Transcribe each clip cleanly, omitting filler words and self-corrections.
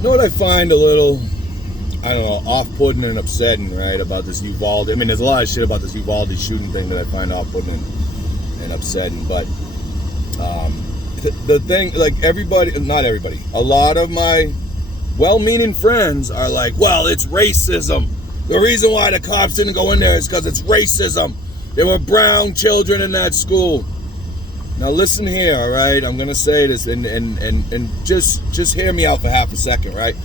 You know what I find a little, I don't know, off-putting and upsetting, right, about this Uvalde. I mean, there's a lot of shit about this Uvalde shooting thing that I find off-putting and upsetting, but the thing, like, everybody, not everybody, a lot of my well-meaning friends are like, well, it's racism. The reason why the cops didn't go in there is because it's racism. There were brown children in that school. Now listen here, all right? I'm gonna say this, and just hear me out for half a second, right?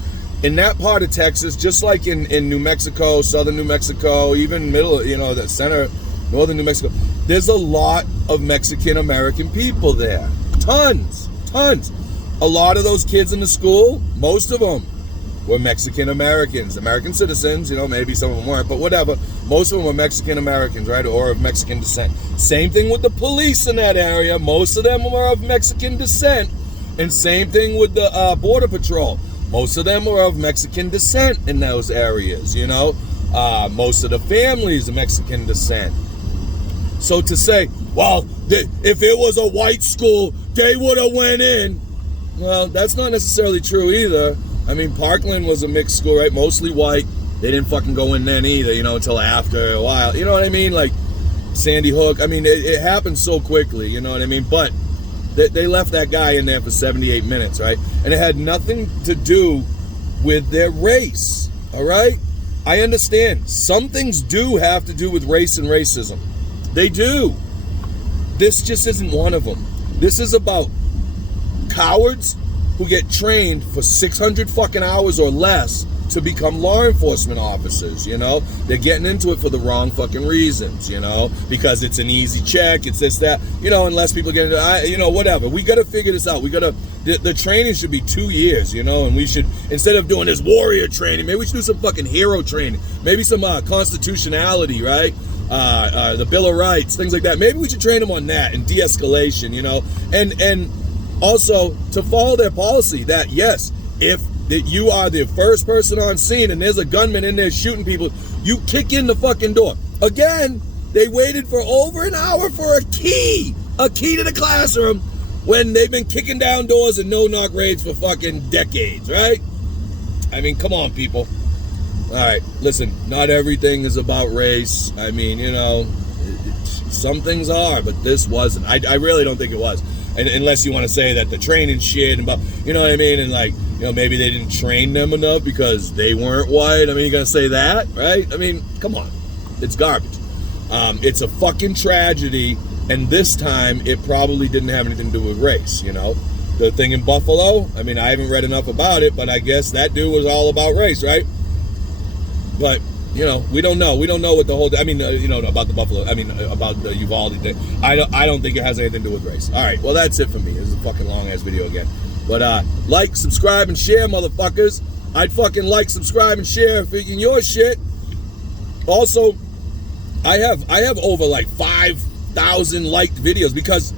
In that part of Texas, just like in New Mexico, southern New Mexico, even middle, the center, northern New Mexico, there's a lot of Mexican American people there. Tons. A lot of those kids in the school, most of them were Mexican Americans, American citizens, maybe some of them weren't, but whatever. Most of them were Mexican Americans, right, or of Mexican descent. Same thing with the police in that area. Most of them were of Mexican descent. And same thing with the Border Patrol. Most of them were of Mexican descent in those areas, Most of the families of Mexican descent. So to say, well, if it was a white school, they would have went in. Well, that's not necessarily true either. I mean, Parkland was a mixed school, right? Mostly white. They didn't fucking go in then either, until after a while. You know what I mean? Like Sandy Hook. I mean, it happened so quickly, you know what I mean? But they left that guy in there for 78 minutes, right? And it had nothing to do with their race, all right? I understand. Some things do have to do with race and racism. They do. This just isn't one of them. This is about cowards who get trained for 600 fucking hours or less to become law enforcement officers, They're getting into it for the wrong fucking reasons, because it's an easy check, it's this, that, unless people get into, whatever. We got to figure this out. The training should be 2 years, and we should, instead of doing this warrior training, maybe we should do some fucking hero training, maybe some constitutionality, right? The Bill of Rights, things like that. Maybe we should train them on that and de-escalation, and also to follow their policy that, yes, if that you are the first person on scene and there's a gunman in there shooting people, you kick in the fucking door. Again, they waited for over an hour for a key to the classroom when they've been kicking down doors and no-knock raids for fucking decades, right? I mean, come on, people. All right, listen, not everything is about race. I mean, some things are, but this wasn't. I really don't think it was. And unless you want to say that the training shit, and you know what I mean? And like, maybe they didn't train them enough because they weren't white. I mean, you're going to say that, right? I mean, come on. It's garbage. It's a fucking tragedy. And this time, it probably didn't have anything to do with race, The thing in Buffalo, I mean, I haven't read enough about it, but I guess that dude was all about race, right? But, we don't know. We don't know what the whole, about the Buffalo, about the Uvalde thing. I don't think it has anything to do with race. All right, well, that's it for me. This is a fucking long-ass video again. But like, subscribe, and share, motherfuckers. I'd fucking like, subscribe, and share if it's your shit. Also, I have over like 5,000 liked videos because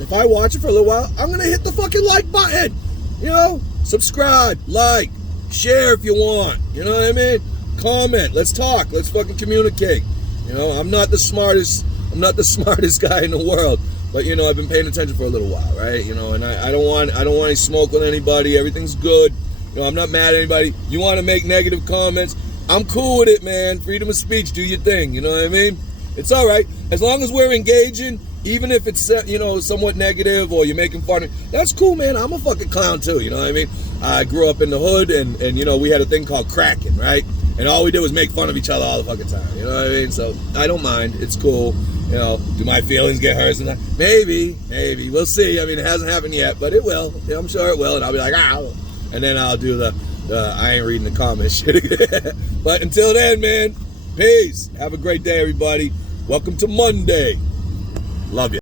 if I watch it for a little while, I'm gonna hit the fucking like button. Subscribe, like, share if you want. You know what I mean? Comment. Let's talk. Let's fucking communicate. I'm not the smartest guy in the world. But I've been paying attention for a little while, right? And I don't want any smoke with anybody. Everything's good. I'm not mad at anybody. You want to make negative comments? I'm cool with it, man. Freedom of speech. Do your thing. You know what I mean? It's all right as long as we're engaging. Even if it's somewhat negative or you're making fun of, that's cool, man. I'm a fucking clown too. You know what I mean? I grew up in the hood, and we had a thing called cracking, right? And all we did was make fun of each other all the fucking time. You know what I mean? So I don't mind. It's cool. Do my feelings get hurt? Maybe. We'll see. I mean, it hasn't happened yet, but it will. I'm sure it will. And I'll be like, ow. And then I'll do the I ain't reading the comments shit again. But until then, man, peace. Have a great day, everybody. Welcome to Monday. Love you.